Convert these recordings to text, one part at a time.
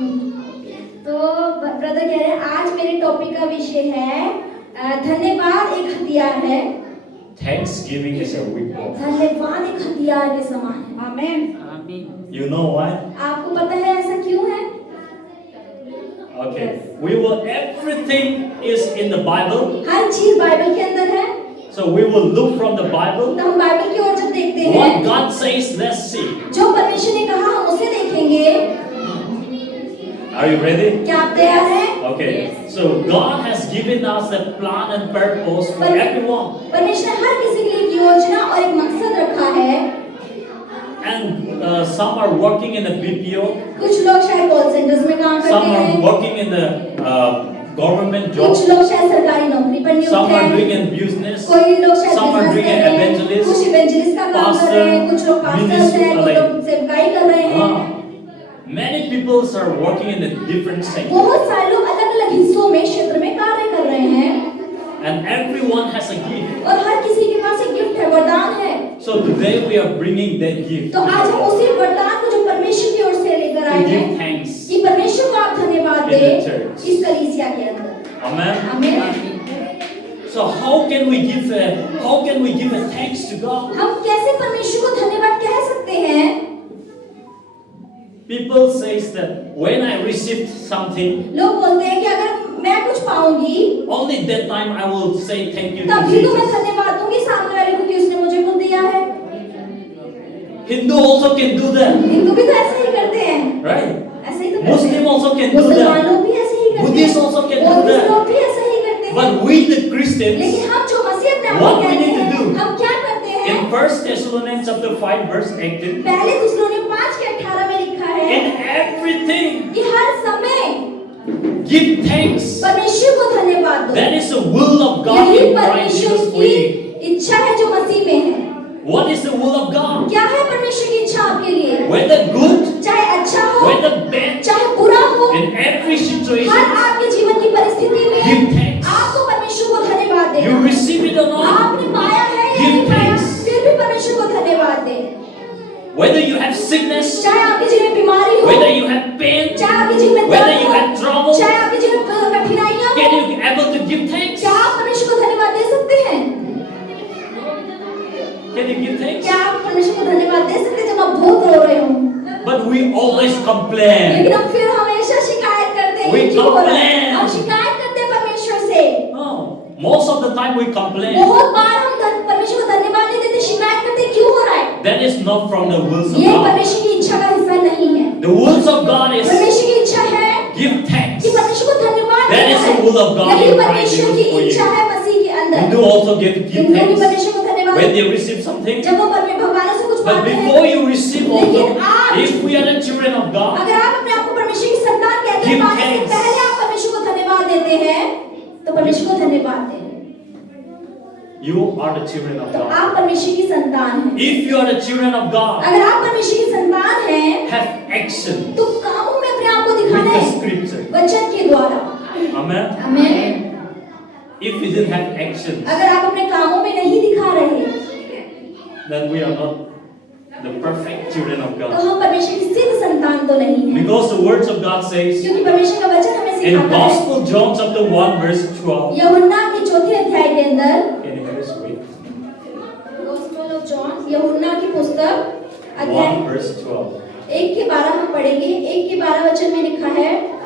तो ब्रदर कह रहे हैं आज मेरे टॉपिक का विषय है धन्यवाद एक हथियार है। Thanksgiving is a weapon. धन्यवाद एक हथियार के समान है। आमीन। You know why? आपको पता है ऐसा क्यों है? Okay. Everything is in the Bible. हर चीज बाइबल के अंदर है। So we will look from the Bible. तो हम बाइबल की ओर जब देखते हैं, What God says, let's see. जो परमेश्वर ने कहा हम उसे देखेंगे। Are you ready? क्या आप तैयार हैं? Okay. So God has given us a plan and purpose for everyone. परमेश्वर ने हर किसी के लिए एक योजना और एक मकसद रखा है। And some are working in the BPO. कुछ लोग शायद कॉल सेंटर्स में काम करते हैं। Some are working in the government job. कुछ लोग शायद सरकारी नौकरी पर नियुक्त हैं। Some are doing in business. कोई लोग शायद Some are doing evangelist. कुछ इवेंजलिस्ट का काम कर रहे हैं, कुछ लोग पास्टर्स हैं, कुछ लोग सेवकाई कर रहे हैं। Many people are working in the different sectors. बहुत सारे लोग अलग-अलग हिस्सों में क्षेत्र में कार्य कर रहे हैं। And everyone has a gift. और हर किसी के पास एक गिफ्ट है, वरदान है। So today we are bringing that gift. तो आज हम उसी वरदान को जो परमेश्वर की ओर से लेकर आए हैं, कि परमेश्वर को आप धन्यवाद दें इस कलीसिया के अंदर। Amen. आमीन। So how can we give a thanks to God? हम कैसे परमेश्वर को धन्यवाद कह सकते हैं? People says that when I received something, लोग बोलते हैं कि अगर मैं कुछ पाऊंगी, only that time I will say thank you to तभी तो मैं Jesus. धन्यवाद दूंगी सामने वाले को कि उसने मुझे कुछ दिया है। Hindu also can do that, Hindu भी तो ऐसे ही करते हैं, right? ऐसे ही तो करते हैं। Muslim also can do मुसलमान that. लोग भी ऐसे ही करते हैं। Buddhists also can do बौद्ध that. लोग भी ऐसे ही करते हैं। But we the Christians, लेकिन हम जो मसीह अपने आप what को we कहते need to हैं, do? हम क्या करते हैं? In 1 Thessalonians chapter 5 verse 18, पहले थिस्सलुनीके 5:18 में लिखा है in everything कि हर समय give thanks. परमेश्वर को धन्यवाद दो। That is the will of God यही in Christ परमेश्वर Jesus for की you. इच्छा है जो मसीह में है। What is the will of God? क्या है परमेश्वर की इच्छा आपके लिए? Whether good, चाहे अच्छा हो, whether bad, चाहे बुरा हो, in every हर situation, आपके जीवन की परिस्थिति में give thanks. आपको परमेश्वर को धन्यवाद देना। You receive it or not, आपने पाया है या give नहीं पाया, thanks. फिर भी परमेश्वर को धन्यवाद दें। Whether you have sickness, चाहे आपके जीवन में बीमारी हो, whether you have pain, चाहे आपके जीवन में whether दर्द you हो, have trouble, चाहे आपके जीवन में कठिनाइयां can हो, you able to give thanks? क्या आप परमेश्वर को धन्यवाद दे सकते हैं? Can you give thanks? क्या आप परमेश्वर को धन्यवाद दे सकते हैं जब आप बहुत रो रहे हो? But we always complain. लेकिन हम फिर हमेशा शिकायत करते हैं, We क्यों हो रहा है? complain. हम शिकायत करते हैं परमेश्वर से। No, most of the time we complain. बहुत बार हम परमेश्वर को धन्यवाद नहीं देते, शिकायत करते हैं, क्यों हो रहा है? That is not from the wills of ये God. परमेश्वर की इच्छा का हिस्सा नहीं है। The wills of God is परमेश्वर की इच्छा है give thanks. कि परमेश्वर को धन्यवाद That देना is the है। will of God यही in Christ परमेश्वर की Jesus for इच्छा you. है मसीह के अंदर। Hindu also give हिंदू भी thanks परमेश्वर को धन्यवाद when देते they हैं। receive something. जब वो भगवान से कुछ But पाते हैं, before you receive also, लेकिन आप- if we are the children of God, अगर आप अपने आप को परमेश्वर की संतान कहते हैं, Give पाने से thanks. पहले आप परमेश्वर को धन्यवाद देते हैं, तो परमेश्वर को धन्यवाद दें। you are the children of तो God. आप परमेश्वर की संतान हैं। If you are the children of God, अगर आप परमेश्वर की संतान हैं, have action तो कामों में अपने आप को with दिखाना the है scripture. वचन के द्वारा। Amen. आमीन। If we didn't have action, अगर आप अपने कामों में नहीं दिखा रहे, then we are not the perfect children of तो God. हम परमेश्वर की सिद्ध संतान तो नहीं हैं। Because the words of God says क्योंकि परमेश्वर का वचन हमें in सिखाता है। Gospel John chapter 1 verse 12. यूहन्ना के 4थे अध्याय के अंदर, Can you guys read? Gospel of John, यूहन्ना की पुस्तक अध्याय 1 verse 12. 1:12 हम पढ़ेंगे। 1:12 वचन में लिखा है,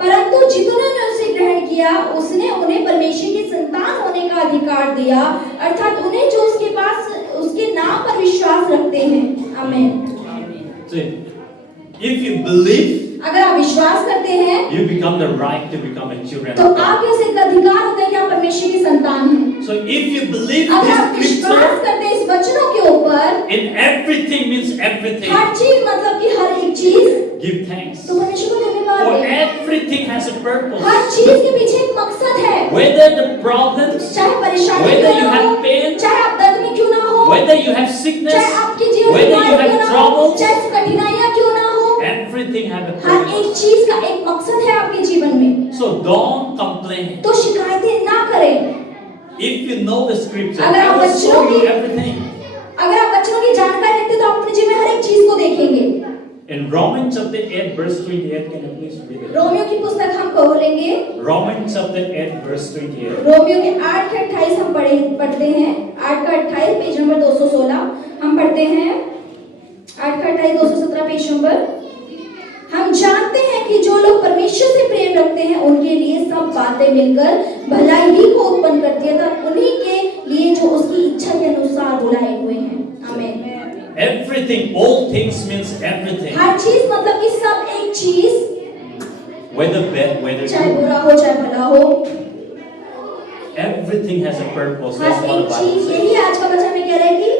परंतु जिन्होंने उसे ग्रहण किया उसने उन्हें परमेश्वर की संतान होने का अधिकार दिया, अर्थात उन्हें जो उसके पास उसके नाम पर विश्वास रखते हैं। आमीन। See, if you believe, अगर आप विश्वास करते हैं, you become the right to become a children तो of God. आपके से एक अधिकार होता है कि आप परमेश्वर की संतान हैं। So if you believe अगर आप this विश्वास scripture, करते हैं इस वचनों के ऊपर, in everything means everything. हर चीज मतलब कि हर एक चीज, Give thanks. तो परमेश्वर को धन्यवाद For दें। everything has a purpose. हर चीज के पीछे एक मकसद है। Whether the problems, चाहे परेशानी whether क्यों you ना हो, have pain, चाहे आप दर्द में क्यों ना हो, whether you have sickness, चाहे आपके जीवन में whether you बीमारी have क्यों ना हो, trouble, चाहे कठिनाइयां क्यों ना हो, everything has a her purpose. एक चीज का एक मकसद है आपके जीवन में। So don't complain. तो शिकायतें ना करें। If you know the scripture, अगर I आप will show बच्चों you की- everything. अगर आप बच्चों की जानकारी रखते हैं तो आप अपने जीवन में हर एक चीज को देखेंगे। In Romans chapter 8 verse 28, can you please read it? Romeo की पुस्तक हम खोलेंगे। Romans chapter 8 verse 28. रोमियो के 8 के 28 हम पढ़ते हैं। 8 का 28 पेज नंबर 216 हम पढ़ते हैं। 8 का 28 217 पेज नंबर। हम जानते हैं कि जो लोग परमेश्वर से प्रेम रखते हैं उनके लिए सब बातें मिलकर भलाई ही को उत्पन्न करती है, तब उन्हीं के लिए जो उसकी इच्छा के अनुसार बुलाए हुए हैं। आमीन। Everything, all things means everything. हर चीज मतलब कि सब एक चीज, Whether bad, whether चाहे good, बुरा हो चाहे भला हो, everything has a purpose. Her That's what एक the Bible चीज, says. यही आज का वचन में कह रहा है कि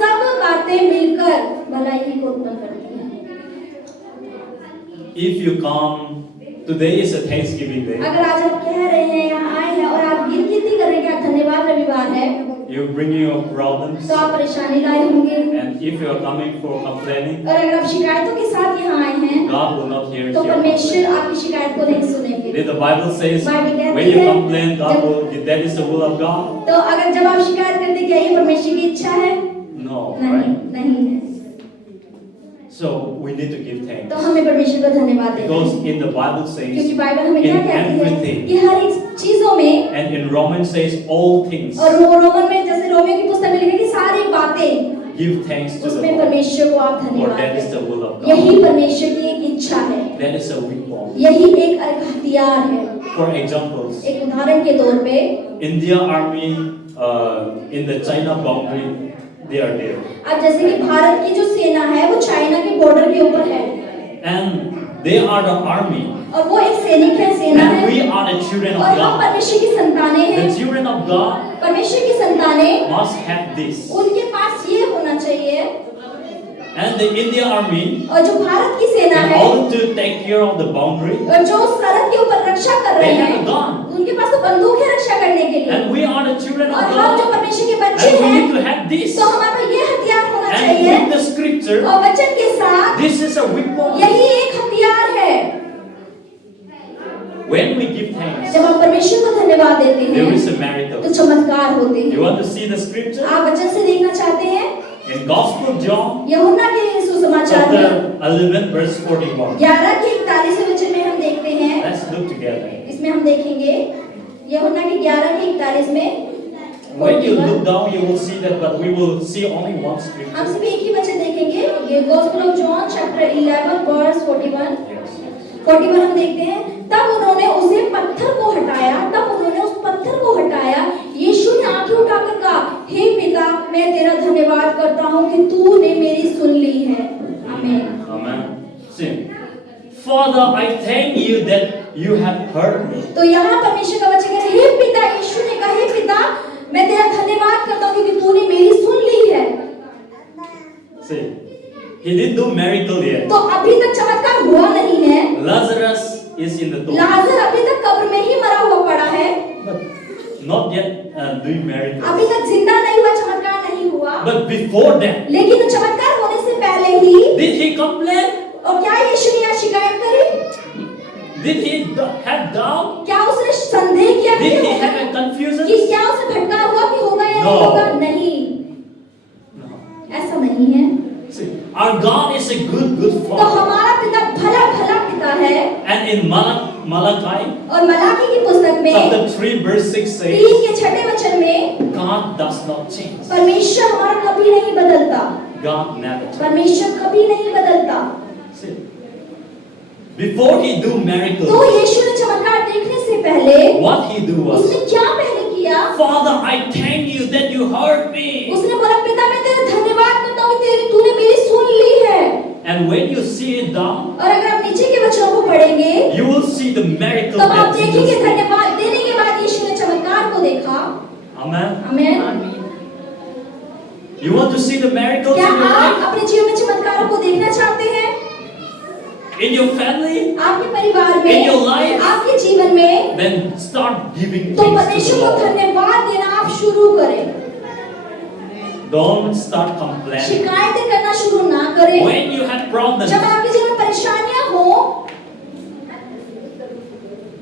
सब बातें मिलकर भलाई ही को उत्पन्न करती है। If you come, today is a Thanksgiving day. अगर आज आप कह रहे हैं यहाँ आए हैं और आप गिनती कर रहे हैं कि आज धन्यवाद रविवार है, You bring your problems, तो आप परेशानी लाए होंगे। and if you are coming for complaining, और अगर आप शिकायतों के साथ यहाँ आए हैं, God will not hear तो your परमेश्वर complaint. आपकी शिकायत को नहीं सुनेंगे। Did the Bible says Bible कहती when you है, complain, God will. That is the will of God. तो अगर जब आप शिकायत करते क्या ये परमेश्वर की इच्छा है? No, नहीं, right? नहीं है। So we need to give तो thanks हमें परमेश्वर को धन्यवाद देना because है। in the Bible क्योंकि says, बाइबल हमें क्या in कहती है everything. कि हर एक चीजों में, and in Romans says all things. और रोमन में जैसे रोमियो की पुस्तक में लिखा है कि सारी बातें, Give thanks to the उसमें Lord, परमेश्वर को आप for धन्यवाद that is दें। the will of God. यही परमेश्वर की एक इच्छा है, That is a weapon. यही एक हथियार है। For examples, एक उदाहरण के तौर पे India army in the China boundary, they are there, अब जैसे कि भारत की जो सेना है वो चाइना के बॉर्डर के ऊपर है, and they are the army, और वो एक सैनिक है, सेना and we है, are the children और of हम God. परमेश्वर की संतानें हैं। The children of God परमेश्वर की संतानें, must have this, उनके पास ये होना चाहिए, and the India army, और जो भारत की सेना in है order to take care of the boundary, और जो सरहद के ऊपर रक्षा कर रहे they have a हैं, gun, उनके पास तो बंदूक है रक्षा करने के लिए, and we are the children और of हम जो God, परमेश्वर के बच्चे and we हैं, need to have this, तो हमारा ये हथियार होना and चाहिए, with the scripture, और वचन के साथ this is a weapon. यही एक हथियार है। When we give thanks, जब आप परमेश्वर को धन्यवाद देते there is हैं a miracle. तो चमत्कार होते You हैं। want to see the scripture? आप वचन से देखना चाहते हैं? In Gospel of John, यूहन्ना के सुसमाचार में chapter 11, verse 41. 11 के 41वें वचन में हम देखते हैं, Let's look together. इसमें हम देखेंगे यूहन्ना के 11 के 41 में When you look down, you will see that, but we will see only one हम scripture. सिर्फ एक ही वचन देखेंगे। ये gospel of John chapter 11 verse 41 Yes. 41 हम देखते हैं। तब उन्होंने उसे पत्थर को हटाया, तब उन्होंने उस पत्थर को हटाया। यीशु ने आंखें उठाकर कहा, हे पिता, मैं तेरा धन्यवाद करता हूँ कि तूने मेरी सुन ली है। आमीन। Amen. Sing. Father, I thank you that you have heard me. तो यहाँ परमेश्वर का वचन है, हे पिता, यीशु ने कहा, हे पिता, मैं तेरा धन्यवाद करता हूँ क्योंकि तूने मेरी सुन ली है। See, he didn't do miracle yet. तो अभी तक चमत्कार हुआ नहीं है। Lazarus is in the tomb, लाजर अभी तक कब्र में ही मरा हुआ पड़ा है, but not yet doing miracles. अभी तक जिंदा नहीं हुआ, चमत्कार नहीं हुआ। But before that, लेकिन चमत्कार होने से पहले ही, did he complain? और क्या यीशु ने यहाँ शिकायत करी? Did he have doubt? क्या उसने संदेह किया Did he कि have a confusion? क्या उसे भटका हुआ कि होगा या No. नहीं होगा? नहीं, No. ऐसा नहीं है। See, our God is a good तो Father. हमारा पिता भला भला पिता है, And in Malachi, और मलाकी की पुस्तक में chapter 3, verse 6 says, 3 के 6 वचन में God does not change. परमेश्वर हमारा कभी नहीं बदलता, God never changes. परमेश्वर कभी नहीं बदलता। See, before he do miracles, तो यीशु ने चमत्कार देखने से पहले what he do was, उसने क्या पहले किया? Father, I thank you that you heard me. उसने बोला, पिता, मैं तेरा धन्यवाद करता हूँ कि तूने मेरी सुन ली है। And when you see it down, और अगर आप नीचे के वचनों को पढ़ेंगे, you will see the miracle तब आप that देखेंगे Jesus did. धन्यवाद देने के बाद यीशु ने चमत्कार को देखा। Amen. आमीन। You want to see the miracles क्या in your आप life, अपने जीवन में चमत्कारों को देखना चाहते हैं? in your family? आपके परिवार में, In your life? आपके जीवन में, Then start giving तो thanks to परमेश्वर the को Lord. धन्यवाद देना आप शुरू करें। Don't start complaining. शिकायतें करना शुरू ना करें। When you have problems, जब आपके जीवन में परेशानियां हो,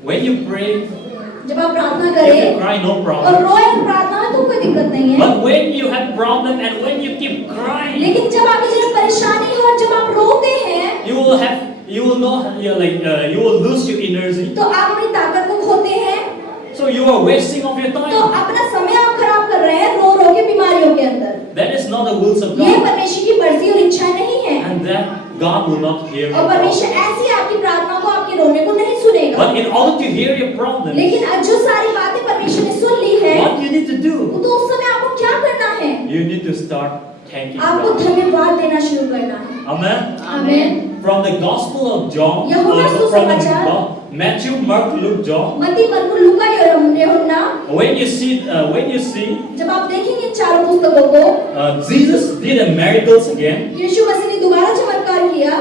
when you pray, जब आप प्रार्थना if करें you cry, no और problem. रोए प्रार्थना में तो कोई दिक्कत नहीं है। But when you have problem and when you keep crying, लेकिन जब आपके जीवन में परेशानी हो और जब आप रोते हैं, you will you will know, you will lose your energy. तो आप अपनी ताकत को खोते हैं, So you are wasting of your तो time. अपना समय आप खराब कर रहे हैं रो रो के बीमारियों के अंदर। That is not the wills of ये God. परमेश्वर की मर्जी और इच्छा नहीं है, And that God will not hear और your परमेश्वर problem. ऐसी आपकी प्रार्थना को, आपके रोने को नहीं सुनेगा। But in order to hear your problem, लेकिन आज जो सारी बातें परमेश्वर ने सुन ली है, what you need to do, तो उस समय आपको क्या करना है? you need to start thanking आपको God. धन्यवाद देना शुरू करना है। Amen. आमीन। From the Gospel of John, यूहन्ना from सुसमाचार, the Matthew, Mark, Luke, John. मत्ती, मरकुस, लूका, यूहन्ना, When you see, जब आप देखेंगे इन चारों पुस्तकों को, Jesus did a miracles again. यीशु मसीह ने दोबारा चमत्कार किया।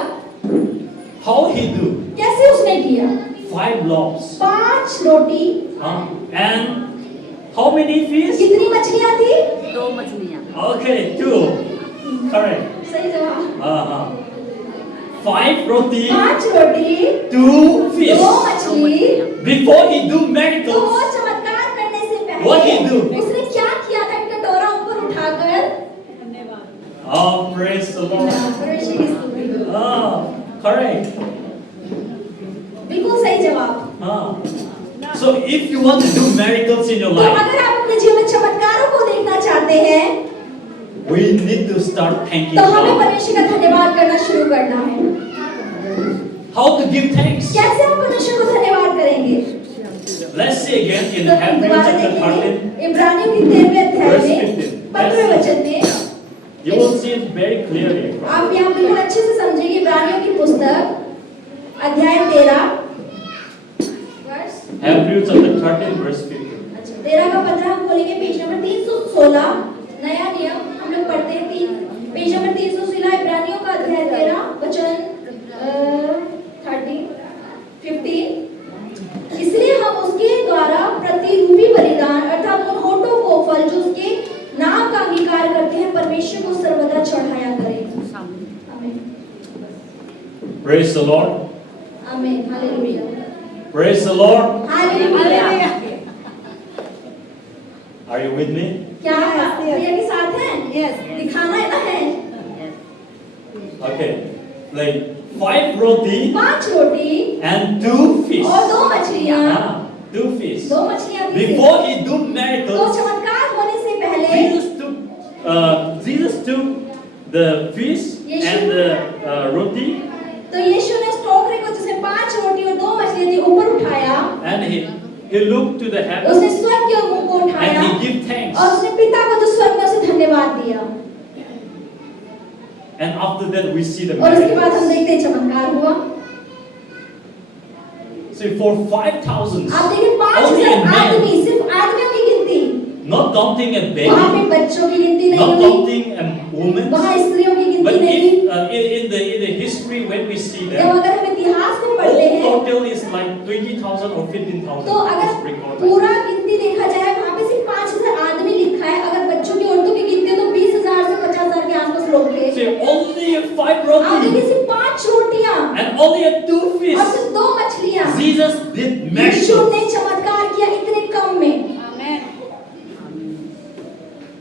How he do? कैसे उसने किया? 5 loaves. 5 roti, And how many fish? कितनी मछलियां थी? 2 मछलियाँ। Okay, 2. Correct. सही जवाब। 5 roti, 5 रोटी, 2 fish. 2 मछली। Before he do तो वो miracles, चमत्कार करने से What he पहले do? उसने क्या किया था? कटोरा ऊपर उठाकर, oh praise the Lord. परमेश्वर की स्तुति करो। Correct. बिल्कुल सही जवाब। So if you want to do miracles in your तो life, अगर आप अपने जीवन में चमत्कारों को देखना चाहते हैं, we need to start thanking तो हमें God. परमेश्वर का धन्यवाद करना शुरू करना है। How to give thanks? कैसे हम परमेश्वर को धन्यवाद करेंगे? Let's see again in तो Hebrews दोबारा chapter 13. देखेंगे इब्रानियों की 13वें अध्याय Verse में 15. 15वें वचन में, You will see it very clearly. आप यहाँ बिल्कुल अच्छे से समझेंगे। इब्रानियों की पुस्तक अध्याय 13 वर्ष Hebrews chapter 13 verse 15. 13 का 15 हम खोलेंगे, पेज नंबर 316, नया नियम हम लोग पढ़ते हैं। पेज नंबर 316, इब्रानियों का अध्याय 13 वचन 15। इसलिए हम उसके द्वारा प्रतिरूपी बलिदान अर्थात उन होठों को फल जो उसके नाम का अंगीकार करते हैं परमेश्वर को सर्वदा चढ़ाया करें। आमीन। Praise the Lord. आमीन। Hallelujah. Praise the Lord. Hallelujah. Are you with me? क्या प्रिया के साथ हैं? Yes. दिखाना है ना है? Okay. Like 5 roti 5 roti and 2 fish. और 2 मछलियां। 2 fish. 2 मछलियां थी। Before he do तो miracles, चमत्कार होने से पहले Jesus took the fish and the roti, तो यीशु ने उस टोकरे को जिसमें 5 रोटी और 2 मछलियां थी ऊपर उठाया, and he looked to the heavens उसने स्वर्ग की ओर मुंह को उठाया and he give thanks. और उसने पिता को जो स्वर्ग में उसे धन्यवाद दिया। And after that we see the और उसके बाद हम miracles. देखते हैं चमत्कार हुआ। So for 5,000, आप देखिए 5,000 only a man, आदमी, सिर्फ आदमियों की गिनती, not counting a वहाँ baby, पे बच्चों की गिनती नहीं not हुई, counting a woman. वहाँ स्त्रियों की But गिनती नहीं। if, in the history when we see जब that, अगर हम इतिहास को all पढ़ते हैं, total is like 20,000 or 15,000 तो is अगर recorded. पूरा गिनती देखा जाए वहाँ पे सिर्फ 5,000 आदमी लिखा है। अगर बच्चों की औरतों की गिनती है तो 20,000 से 50,000 के आसपास लोग थे। So only 5 आप roti देखिए सिर्फ 5 रोटियां and only 2 और fish. सिर्फ 2 मछलियां। Jesus did Yeshu miracles. ने चमत्कार किया इतने कम में।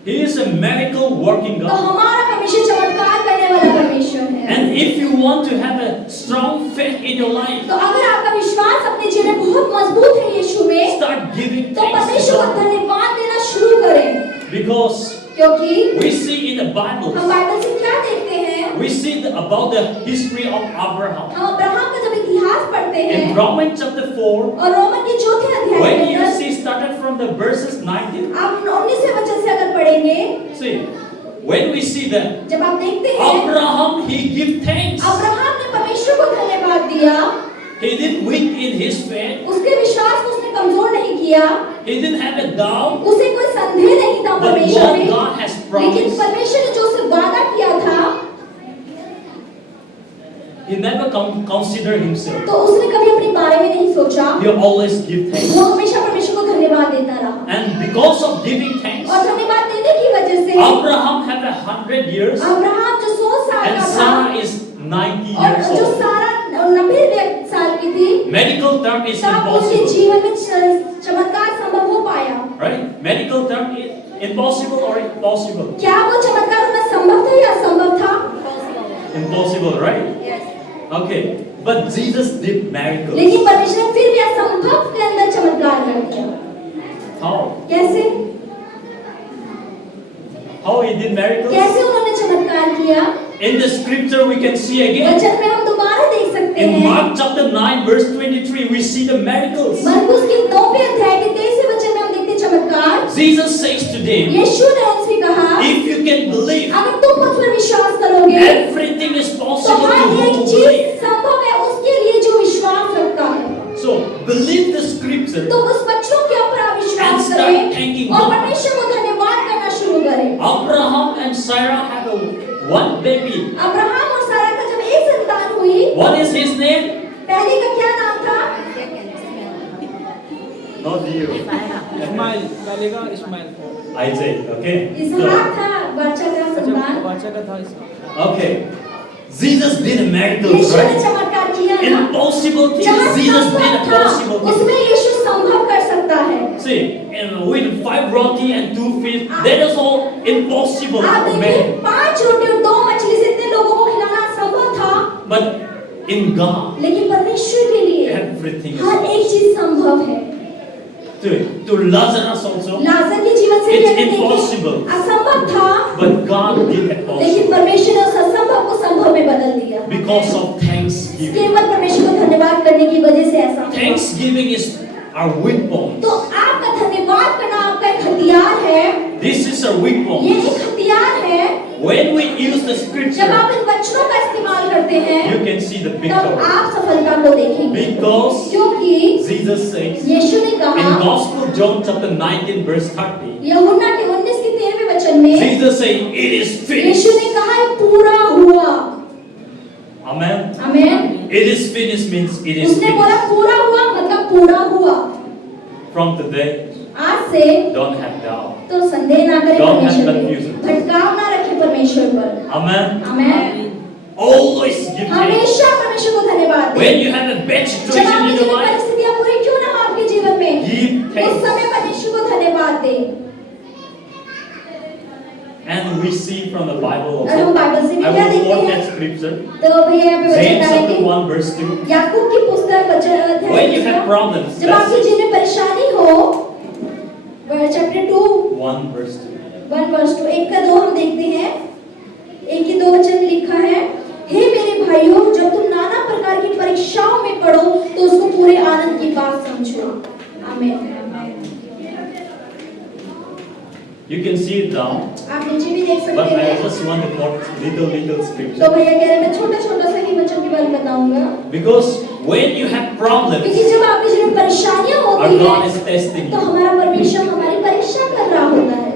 He is a miracle working तो God. हमारा परमेश्वर चमत्कार करने वाला परमेश्वर है। And if you want to have a strong faith in your life, तो अगर आपका विश्वास अपने जीवन में बहुत मजबूत है यीशु में, start giving तो thanks to परमेश्वर को God. धन्यवाद देना शुरू करें। Because क्योंकि we see in the Bible, हम बाइबल से क्या देखते हैं? we see about the history of Abraham. हम अब्राहम का जब इतिहास पढ़ते हैं In Romans chapter 4, और रोमन के 4थे अध्याय when के you अंदर see started from the verses 19, आप 19वें वचन से अगर पढ़ेंगे, see, when we see that जब आप देखते हैं Abraham, he give thanks. Abraham ने परमेश्वर को धन्यवाद दिया, He didn't weak in his faith. उसके विश्वास को उसने कमजोर नहीं किया, He didn't have a doubt. उसे कोई संदेह नहीं था But परमेश्वर what में। God has लेकिन promised, परमेश्वर ने जो उसे वादा किया था, he never consider himself. तो उसने कभी अपने बारे में नहीं सोचा। He always give thanks. वो हमेशा परमेश्वर को धन्यवाद देता रहा And because of giving thanks, और धन्यवाद देने की वजह से Abraham had 100 years अब्राहम जो 100 साल and का था Sarah is 90 और years जो old. सारा 90 साल की थी, Medical term is तब उसके impossible. जीवन में चमत्कार संभव हो पाया। Right? Medical term is impossible or impossible? क्या वो चमत्कार होना संभव था या असंभव था? Impossible, right? Yes. Okay, but Jesus did miracles. लेकिन परमेश्वर ने फिर भी असंभव के अंदर चमत्कार कर दिया। How? कैसे? How he did miracles? कैसे उन्होंने चमत्कार किया? In the scripture we can see again. वचन में हम दोबारा देख सकते In हैं। Mark chapter 9 verse 23 we see the miracles. मरकुस के 9वें अध्याय के 23वें वचन में हम देखते हैं चमत्कार। Jesus says to them, यीशु ने उनसे कहा, if you can believe, अगर तुम मुझ पर विश्वास करोगे, everything is तो possible to हर एक who चीज believe. संभव है उसके लिए जो विश्वास रखता है। So believe the scripture तो उस वचनों के ऊपर आप and विश्वास start करें thanking और God. परमेश्वर को धन्यवाद करना शुरू करें। Abraham and Sarah had one baby. Abraham और सारा का जब एक संतान हुई, What is his name? पहले का क्या नाम था? Not you. इस्माइल, पहले का इस्माइल था। Isaac. Okay. इसहाक था बच्चा का संतान। बच्चा का था इसका। Okay. Jesus did a miracle, यीशु ने right? चमत्कार किया ना। Impossible things. जहाँ Jesus did a संभव था, possible thing. उसमें यीशु संभव कर सकता है। See, and with 5 roti and 2 fish, that is all impossible आप for देखिए, man. 5 रोटी और 2 मछली से इतने लोगों को खिलाना असंभव था, But in God, लेकिन परमेश्वर के लिए everything हर is एक चीज संभव है। to Lazarus also. लाजर के जीवन से It's भी अगर impossible. देखें, असंभव था, But God did it लेकिन possible परमेश्वर ने उस असंभव को संभव में बदल दिया। because of thanksgiving. केवल परमेश्वर को धन्यवाद करने की वजह से ऐसा हुआ। Thanksgiving is our weapon. तो आपका धन्यवाद करना आपका एक हथियार है। This is our ये weapon. एक हथियार है। When we use the जब scripture, आप इन वचनों का इस्तेमाल करते हैं, you can see the तब victory. आप सफलता को देखेंगे। Because क्योंकि Jesus says यीशु ने in कहा, Gospel John chapter 19 verse 30, यूहन्ना के 19 के 13वें वचन में Jesus said, "It is finished." यीशु ने कहा ये पूरा हुआ। Amen. Amen. It is finished means it is उसने बोला finished. पूरा हुआ मतलब पूरा हुआ। From today, आज से don't have doubt. तो संदेह ना करें Don't have परमेश्वर पे, confusion. भटकाव ना रखें परमेश्वर पर। Amen. आमेन। Always give thanks. हमेशा परमेश्वर को धन्यवाद दें। When you have a bad जब situation आपके in your जीवन में life, परिस्थितियां पूरी क्यों ना हो आपके जीवन में, give उस thanks. समय परमेश्वर को धन्यवाद दें। And we see from the Bible और हम also. बाइबल से भी I क्या will देखते quote हैं? that scripture. तो भैया यहाँ पे वचन James chapter डालेंगे। 1 verse 2. याकूब की पुस्तक वचन अध्याय When you दूसरा, have problems, जब आपके जीवन में परेशानी हो, चैप्टर 2 1 verse 2. 1 वर्स 2 1 का 2 हम देखते हैं। 1 के 2 वचन में लिखा है, हे मेरे भाइयों, जब तुम नाना प्रकार की परीक्षाओं में पड़ो तो उसको पूरे आनंद की बात समझो। आमीन। You can see it down, आप नीचे भी देख but सकते I हैं। just want to quote little तो scripture. भैया कह रहे हैं मैं छोटा-छोटा सा ही वचन के बारे में बताऊंगा, Because when you have problems, क्योंकि जब आपके जीवन में परेशानियां our होती God हैं is testing तो you. हमारा परमेश्वर हमारी परीक्षा कर रहा होता है।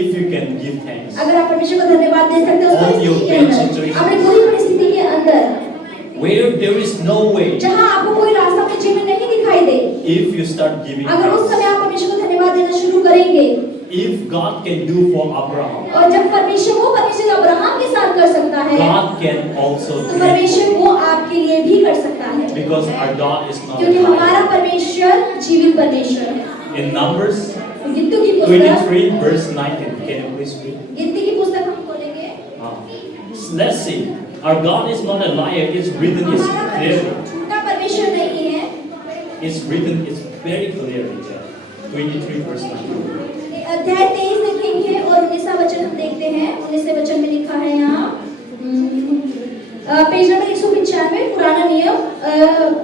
If you can give thanks. अगर आप परमेश्वर को धन्यवाद दे सकते हो उस All your परिस्थिति के bad अंदर, situations. अपनी बुरी परिस्थिति के अंदर, Where there is no way, जहां आपको कोई रास्ता अपने जीवन में नहीं दिखाई दे, if you start giving अगर उस thanks, समय आप परमेश्वर को धन्यवाद देना शुरू करेंगे, if God can do for Abraham, और जब परमेश्वर अब्राहम के साथ कर सकता है, God can also तो do it. परमेश्वर वो आपके लिए भी कर सकता है, Because our God is not क्योंकि a हमारा liar. परमेश्वर जीवित परमेश्वर है। In Numbers गिनती की पुस्तक 23 verse 19, can you please read? गिनती की पुस्तक हम खोलेंगे। Let's see. Our God is not a liar. It's written, it's हमारा clear. परमेश्वर झूठा परमेश्वर नहीं है। It's written, it's very clear in there. 23 verse 19. अध्याय 23 देखेंगे और 19वां वचन हम देखते हैं। 19वें वचन में लिखा है यहाँ, पेज नंबर 195, पुराना नियम,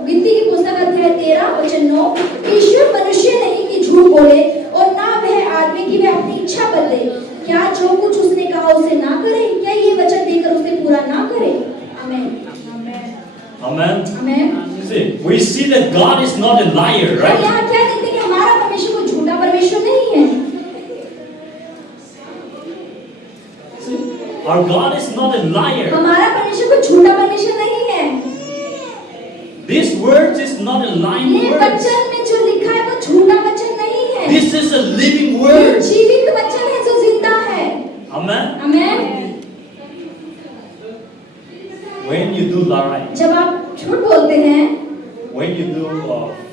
गिनती की पुस्तक अध्याय 13 वचन 9, ईश्वर मनुष्य नहीं कि झूठ बोले और ना वह आदमी की वह अपनी इच्छा बदले। क्या जो कुछ उसने कहा उसे ना करे, या ये वचन देकर उसे पूरा ना करे? आमेन। Amen. Amen. See, we see that God is not a liar, और right? यहाँ क्या देखते हैं कि हमारा परमेश्वर कोई झूठा परमेश्वर नहीं है। See, our God is not a liar. हमारा परमेश्वर कोई झूठा परमेश्वर नहीं है। This word is not a lying ये word. वचन में जो लिखा है वो झूठा वचन नहीं है। This is a living ये word. जीवित वचन है जो जिंदा है। Amen. Amen. When you do lie, जब आप झूठ बोलते हैं, when you do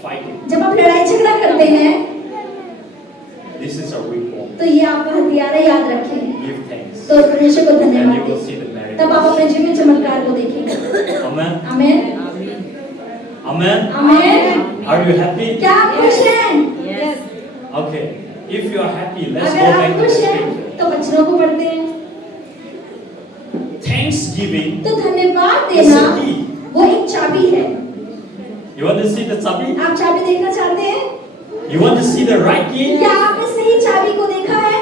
fighting, जब आप लड़ाई झगड़ा करते हैं, this is a weapon. तो ये आपका हथियार है, याद रखें। Give thanks, तो परमेश्वर को and you धन्यवाद will दें। see the तब आप अपने जीवन में चमत्कार को देखेंगे। Amen. Amen Amen. Amen. Are you happy? क्या आप खुश हैं? Yes. Okay. If you are happy, let's go अगर आप back to the खुश हैं scripture. तो वचनों को पढ़ते हैं। Thanksgiving तो धन्यवाद is देना the key. वो एक चाबी है। You want to see the chabi? आप चाबी देखना चाहते हैं? You want to see the right key? क्या आपने सही चाबी को देखा है?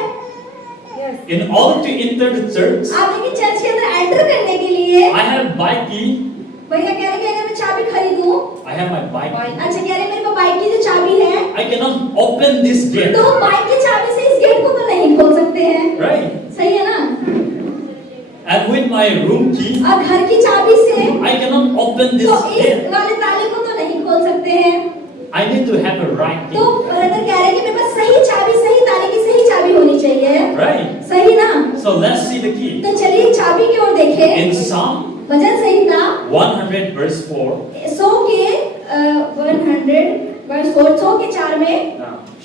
Yes. In order to enter the church, आप देखिए चर्च के अंदर एंटर करने के लिए I have bike key. भैया कह रहे हैं कि अगर मैं चाबी खरीदूं, I have my bike key. अच्छा कह रहे हैं मेरे पास बाइक की जो चाबी है, I cannot open this gate. तो बाइक की चाबी से इस गेट को तो नहीं खोल सकते हैं, Right? सही है ना? And with my room key, और घर की चाबी से I cannot open तो this इस gate. वाले ताले को तो नहीं खोल सकते हैं। I need to have a right तो key. ब्रदर कह रहे हैं कि मेरे पास सही चाबी, सही ताले की सही चाबी होनी चाहिए, Right? सही ना? So let's see the key. तो चलिए चाबी की ओर देखें। In Psalm bhajan Samhita 100 verse 4, 100 के 100 वर्स 400 के 4 में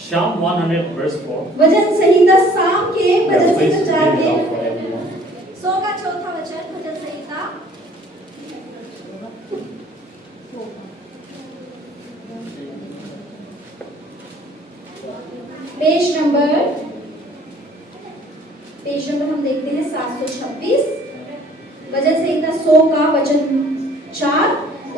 Psalm 100 verse 4. भजन संहिता साम के Yeah, bhajan please Samhita 4 read it के out for everyone. 100 का चौथा वचन भजन संहिता पेज नंबर हम देखते हैं 726 भजन संहिता 100 का वचन 4।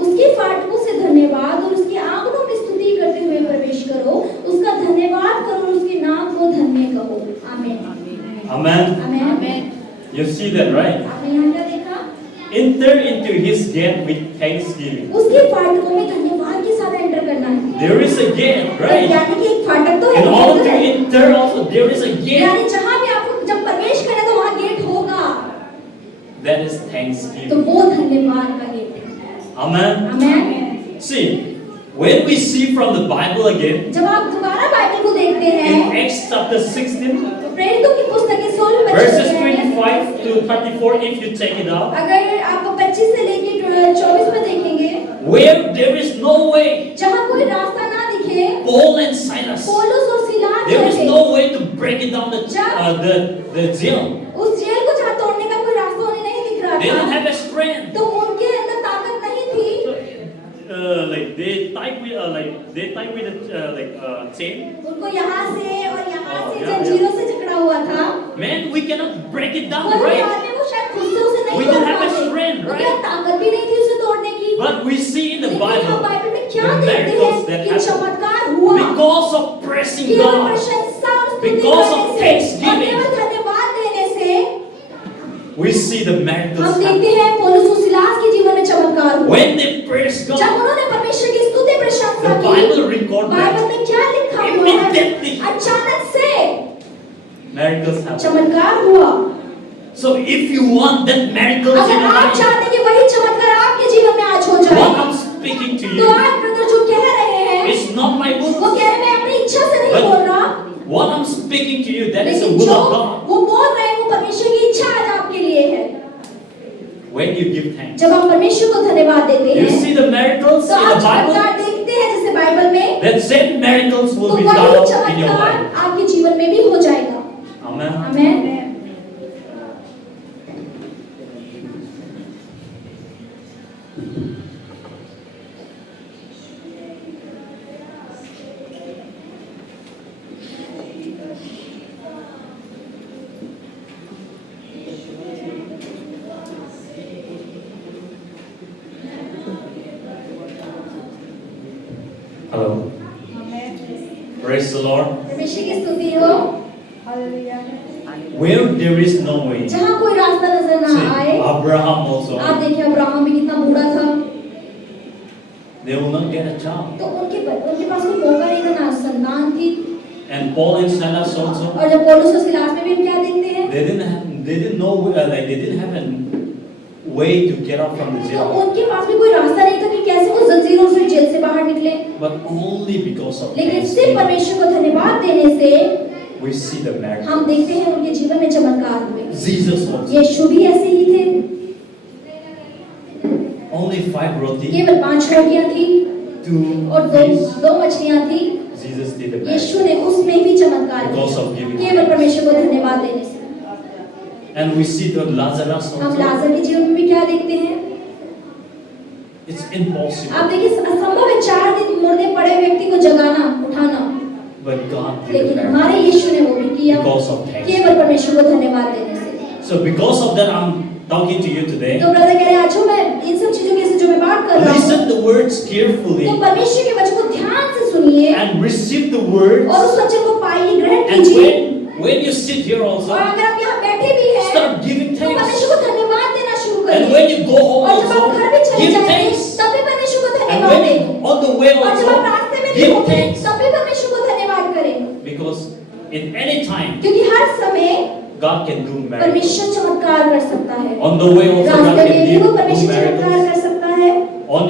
उसके फाटकों से धन्यवाद और उसके आंगनों में स्तुति करते हुए प्रवेश करो, उसका धन्यवाद करो और उसके नाम को धन्य कहो। आमीन Amen. आमीन। You see that, right? आपने यहाँ क्या देखा? Enter into his gate with thanksgiving. उसके फाटकों में धन्यवाद के साथ एंटर करना है। There is a gate, right? यानी कि एक फाटक तो है, In order to enter also there is a gate. यानी जहाँ भी आपको जब प्रवेश करना तो वहाँ गेट होगा, That is तो thanksgiving. वो धन्यवाद का गेट है। Amen. आमीन। See, when we see from the Bible again, जब आप दोबारा बाइबल को देखते in हैं, Acts chapter 16, प्रेरितों की पुस्तक के 16वें verses वचन में 25 to 34, if you check it out, अगर आप 25 से लेके 24 में देखेंगे, where there is no way, जहाँ कोई रास्ता ना दिखे, Paul and Silas, पौलुस और सीलास there is जैसे no way to break it down the jail. उस जेल को जहाँ तोड़ने का कोई रास्ता उन्हें नहीं दिख रहा They don't था, have a strength. तो उनके अंदर ताकत नहीं थी, Like they tie with a chain. उनको यहाँ से और यहाँ Oh, से yeah, जंजीरों से जकड़ा हुआ था। Man, we cannot break it down, कोई भी right? आदमी वो शायद खुद से उसे नहीं We तोड़ don't have a पाते, strength, उनके right? ताकत भी नहीं थी उसे तोड़ने की। But we see in the लेकिन हम Bible बाइबल में क्या the देखते miracles हैं that कि happen चमत्कार हुआ because of praising केवल God. प्रशंसा और स्तुति Because of करने से और thanksgiving. केवल धन्यवाद देने से We see the miracles हम happen. देखते हैं पौलुस और सीलास के जीवन में चमत्कार हुआ। When they praise जब God, उन्होंने परमेश्वर की स्तुति प्रशंसा the की, Bible records बाइबल that में क्या लिखा हुआ है? immediately अचानक से miracles happen. चमत्कार हुआ। So if you want that miracles in अगर your आप life, चाहते हैं कि वही चमत्कार आपके जीवन में आज हो what जाए, I'm speaking to तो you आज ब्रदर जो कह रहे हैं, is not my वो will. कह रहे हैं मैं अपनी इच्छा से नहीं But बोल रहा, what I'm speaking to you, that is the लेकिन will जो of God. वो बोल रहे हैं वो परमेश्वर की इच्छा आज आपके लिए है। When you give thanks, जब आप परमेश्वर को धन्यवाद देते you हैं, see the miracles तो in आप the Bible. चमत्कार देखते हैं जैसे बाइबल में, That same miracles तो will be वही done in your चमत्कार life. आपके जीवन में भी हो जाएगा। Amen. Amen. Hello. Praise the Lord. परमेश्वर की स्तुति हो। Where there is no way. जहाँ कोई रास्ता नजर ना See, आए, Abraham also. आप देखिए अब्राहम भी कितना बूढ़ा था, They will not get a child. तो उनके पास कोई मौका नहीं था, ना संतान थी। And Paul and Silas also. और जब पौलुस और सीलास में भी हम क्या देखते हैं, They didn't know they didn't have a way to get out from the तो jail. उनके पास भी कोई रास्ता नहीं था कि कैसे वो जंजीरों से जेल से बाहर निकले, But only because of लेकिन सिर्फ thanksgiving, परमेश्वर को धन्यवाद देने से we see the miracle. हम देखते हैं उनके जीवन में चमत्कार हुए। Jesus also. यीशु भी ऐसे ही थे, Only 5 roti, केवल 5 रोटियां थी 2 और fish. 2 मछलियां थी। Jesus did the miracle. यीशु ने उसमें भी चमत्कार Because किया, of giving केवल thanks. परमेश्वर को धन्यवाद देने से। And we see the Lazarus हम also. लाजर के जीवन में भी क्या देखते हैं? It's impossible. आप देखिए असंभव है 4 दिन मुर्दे पड़े व्यक्ति को जगाना, उठाना। But God did लेकिन that हमारे यीशु ने वो भी किया because of thanks. केवल परमेश्वर को धन्यवाद देने से। So because of that, I'm talking to you today. तो ब्रदर कह रहे हैं आज मैं इन सब चीजों के जो मैं बात कर रहा हूँ, Listen the words carefully तो परमेश्वर के वचन को ध्यान से सुनिए and receive the words. और उस वचन को पाइए, ग्रहण And कीजिए। when you sit here और also, अगर आप यहाँ बैठे भी हैं, start giving तो thanks. परमेश्वर को धन्यवाद देना शुरू And करिए। when you go home और जब आप घर में also, चले give जाएंगे, thanks. तब भी परमेश्वर को And धन्यवाद when दें। you, on the way और जब आप also, रास्ते में भी give होंगे, thanks. तब भी परमेश्वर को धन्यवाद करें। Because in any time, क्योंकि हर समय God can do miracles. परमेश्वर चमत्कार कर सकता है। On the way also, God रास्ते can में भी वो do परमेश्वर चमत्कार miracles. कर सकता है। On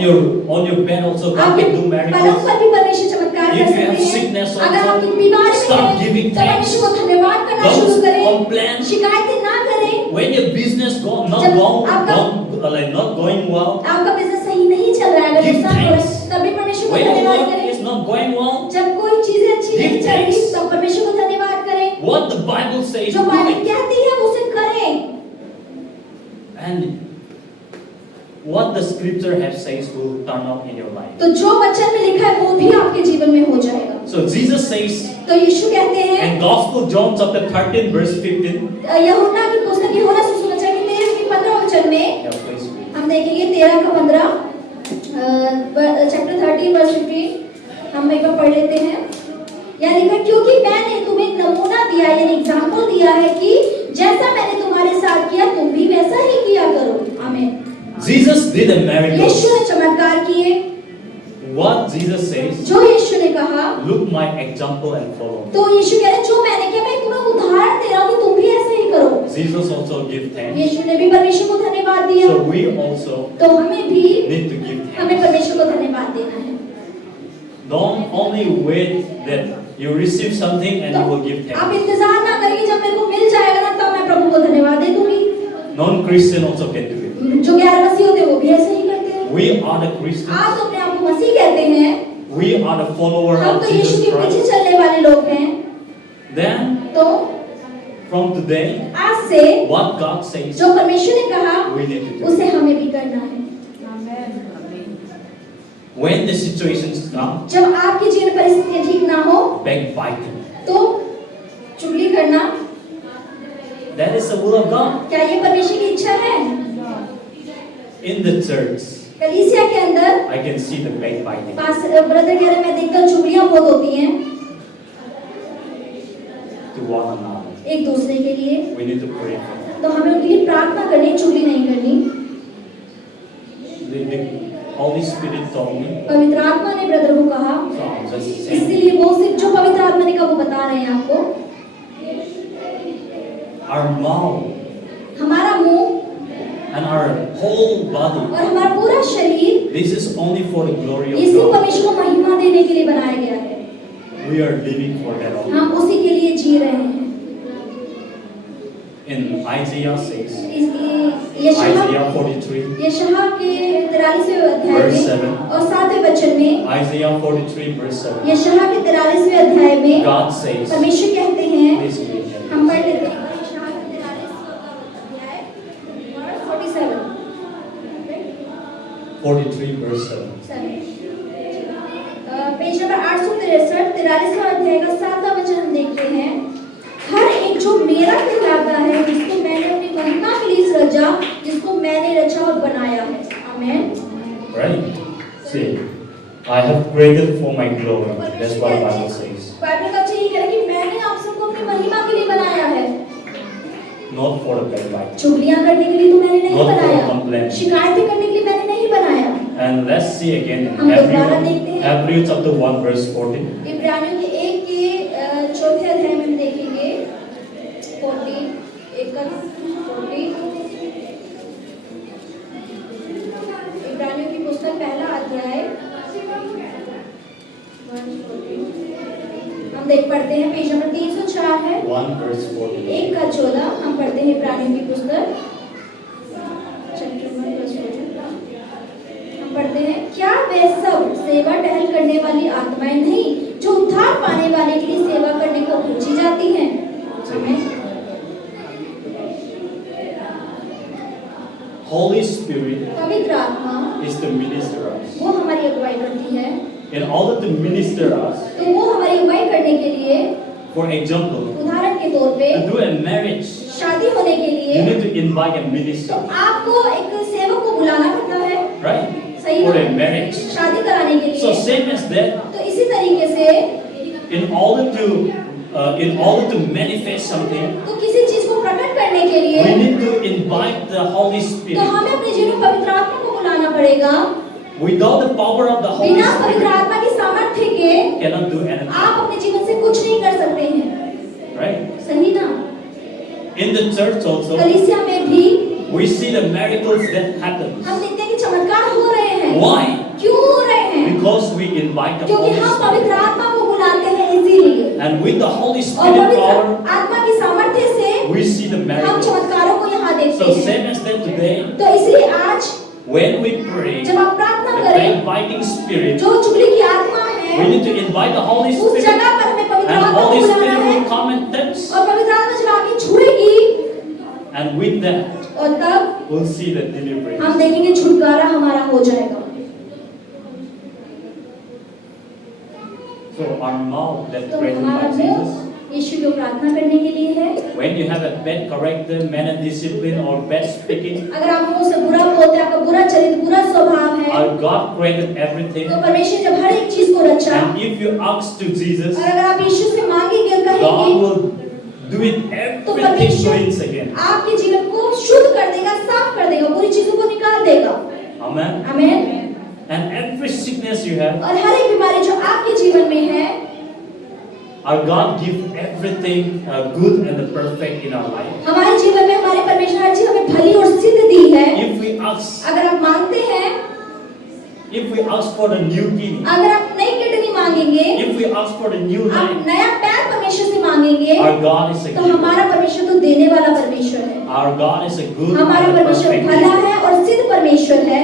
your bed also, God आपके can do पलंग miracles. पर भी परमेश्वर चमत्कार If कर you सकते have हैं। sickness अगर also, आप बीमार start हैं, giving तो thanks. परमेश्वर को धन्यवाद करना शुरू Don't करें। complain. शिकायतें ना करें। When your business जब not going well, आपका बिजनेस सही नहीं चल रहा है, अगर Give नुकसान हो रहा है, thanks. तब भी परमेश्वर को when your धन्यवाद work करें। is not going well, जब कोई चीजें अच्छी Give नहीं चल रही, thanks. तब परमेश्वर को धन्यवाद करें। what the Bible says, जो do बाइबल it. कहती है उसे करें। And what the scripture have says will turn out in your life. तो जो वचन में लिखा है वो भी आपके जीवन में हो जाएगा। So Jesus says तो यीशु कहते हैं in Gospel John chapter 13 verse 15. यूहन्ना की पुस्तक यूहन्ना सुसमाचार की 13 की 15 वचन में Yeah, please read. हम देखेंगे 13 का 15 चैप्टर 13 वर्स 15 हम एक बार पढ़ लेते हैं। यहाँ लिखा क्योंकि मैंने तुम्हें एक नमूना दिया यानी एग्जांपल दिया है कि जैसा मैंने तुम्हारे साथ किया तुम भी वैसा ही किया करो। आमीन। Jesus did a miracle. यीशु ने चमत्कार किए। What Jesus says, जो यीशु ने कहा look my example and follow. तो यीशु कह रहे जो मैंने किया मैं तुम्हें उदाहरण दे रहा हूँ कि तुम भी ऐसा ही करो। Jesus also give thanks. यीशु ने भी परमेश्वर को धन्यवाद दिया। So we also तो हमें भी need to give हमें thanks. परमेश्वर को धन्यवाद देना है। Don't only wait that you receive something and you will give आप thanks. इंतजार ना करिए जब मेरे को मिल जाएगा ना तब मैं प्रभु को धन्यवाद दे दूंगी। Non-Christian also can do it. जो गैर मसीह होते हैं वो भी ऐसे ही करते हैं। We are the Christians. आप तो अपने आप को मसीह कहते हैं, We are the follower हम of तो यीशु Jesus के पीछे Christ. चलने वाले लोग हैं। Then तो from today, आज से what God says, जो परमेश्वर ने कहा we need to do. उसे हमें भी करना है। When the situations come, जब आपकी जीवन परिस्थितियां ठीक ना हो backbiting. तो चुगली करना, That is the will of God. क्या ये परमेश्वर की इच्छा है? In the church, कलीसिया के अंदर I can see the backbiting. Pass brother कह रहे मैं देखता हूँ चुगलियां बहुत होती हैं To one another. एक दूसरे के लिए। We need to pray for them. तो हमें उनके लिए प्रार्थना करनी, चुगली नहीं करनी। The Holy Spirit told me, पवित्र आत्मा ने ब्रदर को कहा, so I'm just saying. इसलिए वो सिर्फ जो पवित्र आत्मा ने कहा वो बता रहे हैं आपको। Our mouth हमारा मुंह and our whole body, और हमारा पूरा शरीर this is only for the glory ये of सिर्फ God. परमेश्वर को महिमा देने के लिए बनाया गया है। We are living for that only. हम उसी के लिए जी रहे हैं। In Isaiah 6, यशाया Isaiah 43, यशाया के 43वें अध्याय Verse में 7. और 7वें वचन में, Isaiah 43 verse 7, यशाया के 43वें अध्याय में God says, परमेश्वर कहते हैं, please read that. हम पढ़ लेते हैं यशाया के 43वां अध्याय verse 43 verse 7. पेज नंबर 863 43वां अध्याय का 7वां वचन हम देखते हैं। हर एक जो मेरा कहलाता है, जिसको मैंने अपनी महिमा के लिए सृजा, जिसको मैंने रचा और बनाया है। आमीन। Right? See, I have created for my glory. That's what the Bible says. Bible का ये कह रहा है कि मैंने आप सबको अपनी महिमा के लिए बनाया है। Not for the backbite. चुगलियां करने के लिए तो मैंने नहीं Not for बनाया, complaint. शिकायतें करने के लिए मैंने नहीं बनाया। And let's see again in हम दोबारा देखते हैं। Hebrew chapter 1 verse 14. इब्रानियों के 1 के चौथे अध्याय में हम देखेंगे 40 इब्रानियों की पुस्तक पहला अध्याय हम देख पढ़ते हैं, पेज नंबर 304 है, 1 verse 14. 1 का 14 हम पढ़ते हैं इब्रानियों की पुस्तक चैप्टर 1 verse 14 हम पढ़ते हैं, क्या वे सब सेवा टहल करने वाली आत्माएं नहीं जो उद्धार पाने वाले के लिए सेवा करने को भेजी जाती हैं? आमीन। Holy Spirit पवित्र आत्मा is to minister us. वो हमारी अगुवाई करती है। In order to minister us, तो वो हमारी अगुवाई करने के लिए, for example, उदाहरण के तौर पे, to do a marriage, शादी होने के you लिए need to invite a तो minister, आपको एक सेवक को बुलाना पड़ता है, right? सही For a ना? marriage. शादी कराने के So लिए। same as that, तो इसी तरीके से in order to manifest something, तो किसी चीज को प्रकट करने के we लिए need to invite the Holy तो Spirit. हमें अपने जीवन में पवित्र आत्मा को बुलाना पड़ेगा। Without the power of the Holy बिना पवित्र Spirit, आत्मा की सामर्थ्य के cannot do anything, आप अपने जीवन से कुछ नहीं कर सकते हैं, right? सही ना? In the church also, कलीसिया में भी we see the miracles that happen. हम देखते हैं कि चमत्कार हो रहे हैं। Why? क्यों हो रहे हैं? Because we invite the क्योंकि Holy हम Spirit. पवित्र आत्मा को बुलाते हैं इसीलिए। And with the Holy और Spirit पवित्र power, आत्मा की सामर्थ्य से we see the हम miracles. चमत्कारों को यहाँ देखते So हैं। same as that today, तो इसलिए आज when we pray, जब आप प्रार्थना the करें, inviting Spirit, जो चुगली की आत्मा we है, need to invite the Holy उस Spirit, जगह पर हमें पवित्र and आत्मा को Holy बुलाना Spirit है। will come and touch, और पवित्र आत्मा जब आके छुएगी, and with that, और तब we'll see the deliverance. हम देखेंगे छुटकारा हमारा हो जाएगा। So our mouth that तो prays हमारा by मुंह Jesus. यीशु को प्रार्थना करने के लिए है। When you have a bad character, manner, discipline, or bad speaking, अगर आप मुंह से बुरा बोलते हैं, आपका बुरा चरित्र, बुरा स्वभाव है, our God created everything. तो परमेश्वर जब हर एक चीज को रचा, And if you ask to Jesus, और अगर आप यीशु से मांगेंगे और God कहेंगे, will do it तो everything परमेश्वर cleans again. आपके जीवन को शुद्ध कर देगा, साफ कर देगा, बुरी चीजों को निकाल देगा। Amen. आमीन। And every sickness you have, और हर एक बीमारी जो आपके जीवन में है, our God gives everything good and the perfect in our life. हमारे जीवन में हमारे परमेश्वर हर चीज हमें भली और सिद्ध दी है। If we ask, अगर आप मांगते हैं, if we ask for the new kidney, अगर आप नई किडनी मांगेंगे, if we ask for the new आप life, नया पैर परमेश्वर से मांगेंगे, our God is a तो giver. हमारा परमेश्वर तो देने वाला परमेश्वर है। Our God is a good हमारा and a परमेश्वर perfect भला giver. है और सिद्ध परमेश्वर है।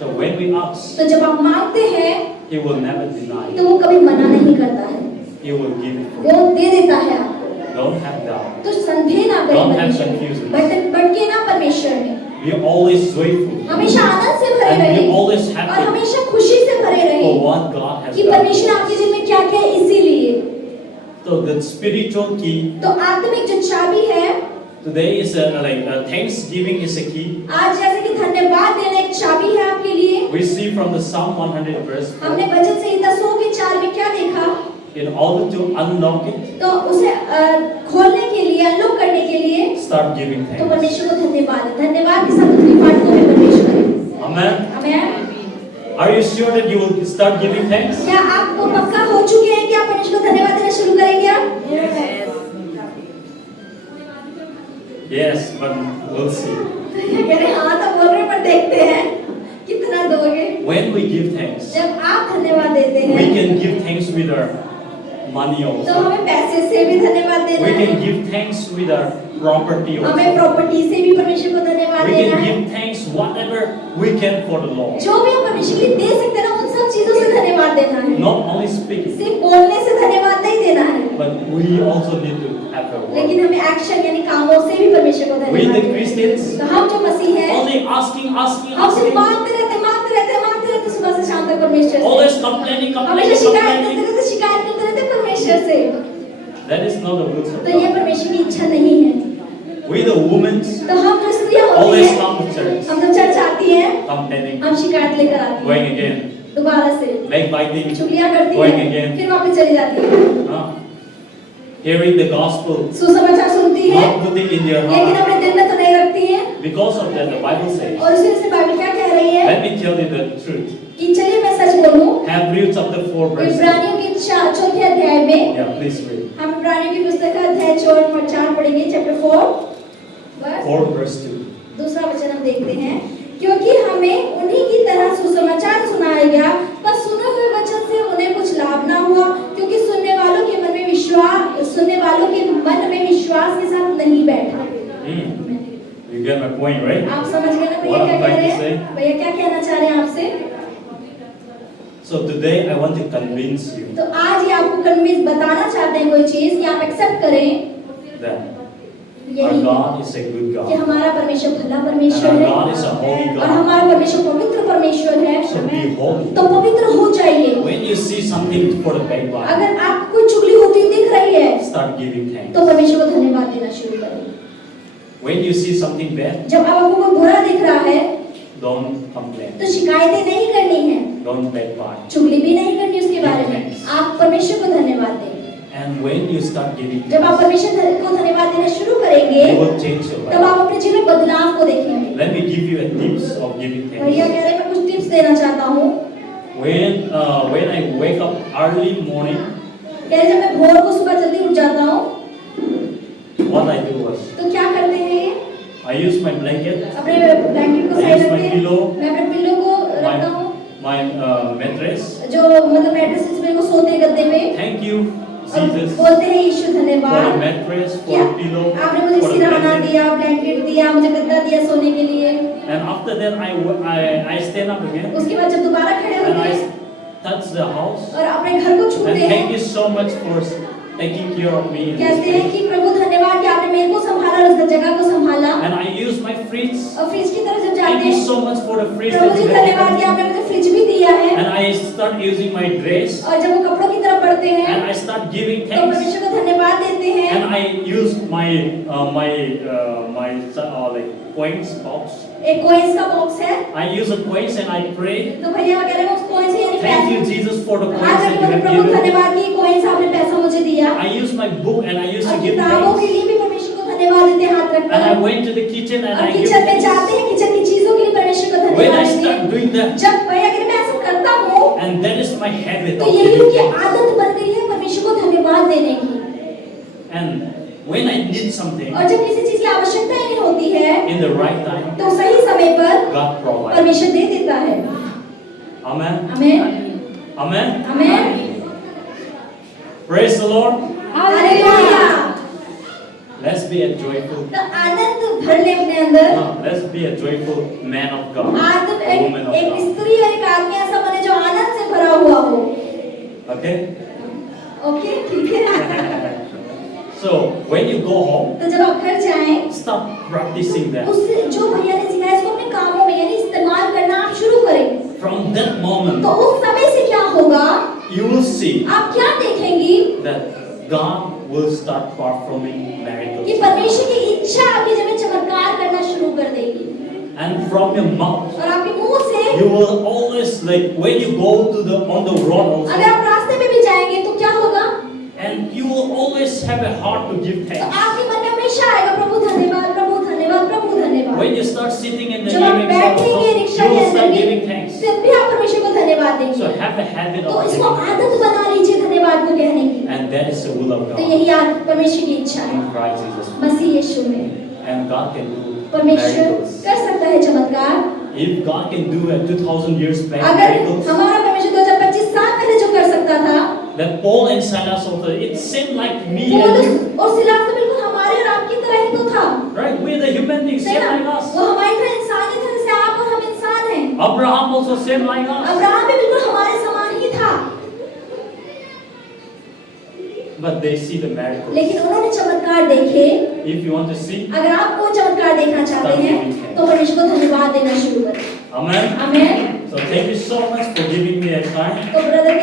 So when we ask, तो जब आप मांगते हैं, He will never deny. तो वो कभी मना नहीं करता है, He will give it for वो you. दे देता है आपको। Don't have doubt. तो संदेह ना करें Don't have परमेश्वर confusion. में, भटके ना परमेश्वर में। Be always joyful हमेशा आनंद से भरे and be रहें always और happy हमेशा खुशी से भरे for रहें what God has कि done. परमेश्वर आपके जीवन में क्या क्या है इसीलिए। So the spiritual key तो आत्मिक जो चाबी है, today is thanksgiving is a key. आज जैसे कि धन्यवाद देना एक चाबी है आपके लिए। We see from the Psalm 100 verse 4, हमने वचन संहिता 100 के 4 में क्या देखा? in order to unlock it, तो उसे खोलने के लिए, अनलॉक करने के लिए start giving तो thanks. परमेश्वर को धन्यवाद के साथ उतनी पाठ को भी परमेश्वर है। Amen. आमीन। Are you sure that you will start giving thanks? क्या आपको पक्का हो चुके हैं कि आप परमेश्वर को धन्यवाद देना शुरू करेंगे आप? Yes, but we'll see. कह रहे हाँ तो बोल रहे पर देखते हैं कितना दोगे। When we give thanks, जब आप धन्यवाद देते we हैं can give thanks with our money तो also. हमें पैसे से भी धन्यवाद देना We है, can give thanks with our property हमें also. प्रॉपर्टी से भी परमेश्वर को धन्यवाद We देना can है। give thanks whatever we can for the Lord. जो भी हम परमेश्वर के लिए दे सकते हैं ना, उन सब चीजों से धन्यवाद देना है। Not only speaking, सिर्फ बोलने से धन्यवाद नहीं देना है, but we also need to have a word. लेकिन हमें एक्शन यानी कामों से भी परमेश्वर को We धन्यवाद the देना है। Christians तो हम जो मसीह हैं, only asking, हम सिर्फ मांगते रहते सुबह से शाम तक परमेश्वर से। always complaining, हमेशा शिकायत करते complaining. रहते, शिकायत करते रहते परमेश्वर से। That is not the will of तो ये God. परमेश्वर की इच्छा नहीं है। We the women तो हम जो स्त्रियां होती always हैं, come to church, हम जब चर्च आती हैं, complaining, हम शिकायत लेकर आती going हैं again, दोबारा से, backbiting, चुगलियां करती going हैं, again. फिर वापस चली जाती हैं, uh, hearing the gospel, सुसमाचार सुनती हैं, not putting in your लेकिन heart. अपने दिल में तो नहीं रखती हैं। Because of that, the Bible says, और उसी से बाइबल क्या कह रही है let me tell you the truth. कि चलिए मैं सच बोलूं, Hebrews chapter 4 verse 2. इब्रानियों के चौथे अध्याय में, Yeah, please read. हम इब्रानियों की पुस्तक का अध्याय 4 पढ़ेंगे, चैप्टर 4 बस 4 verse 2. दूसरा वचन हम देखते हैं, क्योंकि हमें उन्हीं की तरह सुसमाचार सुनाया गया, पर सुने हुए वचन से उन्हें कुछ लाभ ना हुआ, क्योंकि सुनने वालों के मन में विश्वास के साथ नहीं बैठा। You get my point, right? आप समझ गए ना भैया What क्या I'm कह trying रहे to हैं? भैया क्या कहना चाह रहे हैं आपसे? So today I want to convince you तो आज ये आपको कन्विंस बताना चाहते हैं कोई चीज कि आप एक्सेप्ट करें that Our यही God is a good कि God. हमारा परमेश्वर भला And परमेश्वर our है God is a holy और God. हमारा परमेश्वर पवित्र परमेश्वर है। So be holy. तो पवित्र हो जाइए। When you see something for the backbite, अगर आपको कोई चुगली होती दिख रही है start giving thanks. तो परमेश्वर को धन्यवाद देना शुरू करें। When you see something bad, जब आपको कोई बुरा दिख रहा है don't complain. तो शिकायतें नहीं करनी है, Don't backbite. चुगली भी नहीं करनी उसके बारे में। आप परमेश्वर को धन्यवाद दें। And when you start giving जब आप thanks, परमेश्वर को धन्यवाद देना शुरू करेंगे you will change your तब life. आप अपने जीवन में बदलाव को देखेंगे। Let me give you a tips of giving भैया thanks. कह रहे हैं मैं कुछ टिप्स देना चाहता हूँ। When I wake up early morning, कह रहे जब मैं भोर को सुबह जल्दी उठ जाता हूँ what I do was तो क्या करते हैं ये? I use my blanket, अपने ब्लैंकेट को I साइड use my रखते हैं। pillow, मैं अपने पिल्लो को रखता हूँ my mattress. जो मतलब मैट्रेस जिसमें वो सोते हैं गद्दे में Thank you, और Jesus, बोलते हैं यीशु for the धन्यवाद mattress, for क्या the pillow, आपने मुझे for the सिरहाना blanket. दिया, ब्लैंकेट दिया, मुझे गद्दा दिया सोने के लिए। And after that, I stand up again उसके बाद जब दोबारा खड़े and होते I हैं touch the house. और अपने घर को छूते And हैं, thank you so much for taking care of me. in this कहते हैं place. कि प्रभु धन्यवाद कि आपने मेरे को संभाला और उस जगह को संभाला। And I use my fridge. और फ्रिज की तरफ जब Thank जाते you हैं so much for the fridge. Prabhu that ji you have धन्यवाद कि given me. आपने मुझे फ्रिज भी दिया है। And I start using my dress. और जब वो कपड़ों की तरफ बढ़ते हैं And I start giving तो thanks. परमेश्वर को धन्यवाद देते हैं। And I use my like coins box. एक कोइंस का बॉक्स है I use the coins and I pray. तो भैया वगैरह में उस कोइंस से यानी Thank you पैसे Jesus for the coins आज that you मैं have प्रभु given. धन्यवाद कि कोइंस आपने पैसा मुझे दिया। I use my book and I used और to give किताबों के thanks. लिए भी परमेश्वर को धन्यवाद देते हैं हाथ And I रखकर। went to the kitchen and और I give किचन में thanks. जाते हैं, किचन की चीजों के लिए परमेश्वर को When I धन्यवाद देते start हैं। doing that, जब भैया कि मैं ऐसा करता हूँ and that is my habit तो of यही giving उनकी thanks. आदत बन गई है परमेश्वर को धन्यवाद देने की। And when I need something और जब किसी चीज की आवश्यकता ही नहीं होती है in the right time, तो सही समय पर God provides. परमेश्वर दे देता है। Amen. Amen Amen. Amen. Praise the Lord. Hallelujah. Let's be a joyful. तो आनंद भर ले अपने अंदर। Let's be a joyful man of God. आज A woman of एक God. स्त्री और एक आदमी ऐसा बने जो आनंद से भरा हुआ हो। Okay. ओके ठीक है। So when you go home, तो जब आप घर जाएं start practicing that. उस जो भैया ने सिखाया इसको अपने कामों में यानी इस्तेमाल करना आप शुरू करें। From that moment, तो उस समय से क्या होगा? you will see आप क्या देखेंगी that God will start performing कि miracles. परमेश्वर की इच्छा आपके जीवन में चमत्कार करना शुरू कर देगी। And from your mouth, और आपके मुंह से you will always like when you go to the on the road also, अगर आप रास्ते में भी जाएंगे तो क्या होगा? and you will always have a heart to give तो thanks. आपके मन में हमेशा आएगा प्रभु धन्यवाद प्रभु धन्यवाद प्रभु धन्यवाद। When you start sitting in the जब आप evening बैठेंगे also, रिक्शा you के will अंदर start भी giving thanks. तब भी आप परमेश्वर को धन्यवाद So देंगे। have a habit तो of इसको giving आदत thanks. बना लीजिए धन्यवाद को कहने की। And that is the will of तो God यही परमेश्वर की इच्छा है in Christ Jesus. मसीह यीशु में। And God can do परमेश्वर miracles. कर सकता है चमत्कार। If God can do it 2000 years back अगर miracles, हमारा परमेश्वर 2025 साल पहले जो कर सकता था that Paul and Silas also, it seemed like me and you, और सिलास तो बिल्कुल हमारे और आपकी तरह ही तो था। right? We're the human beings, सही same ना? like us. वो हमारी तरह इंसान ही था जैसे आप और हम इंसान हैं। Abraham also same like us. Abraham भी बिल्कुल हमारे समान ही था, But they see the miracles. लेकिन उन्होंने चमत्कार देखे। If you want to see, अगर आप वो चमत्कार देखना चाहते हैं तो परमेश्वर को धन्यवाद देना शुरू करें। Amen. Amen. So thank you so much for giving me a time. तो ब्रदर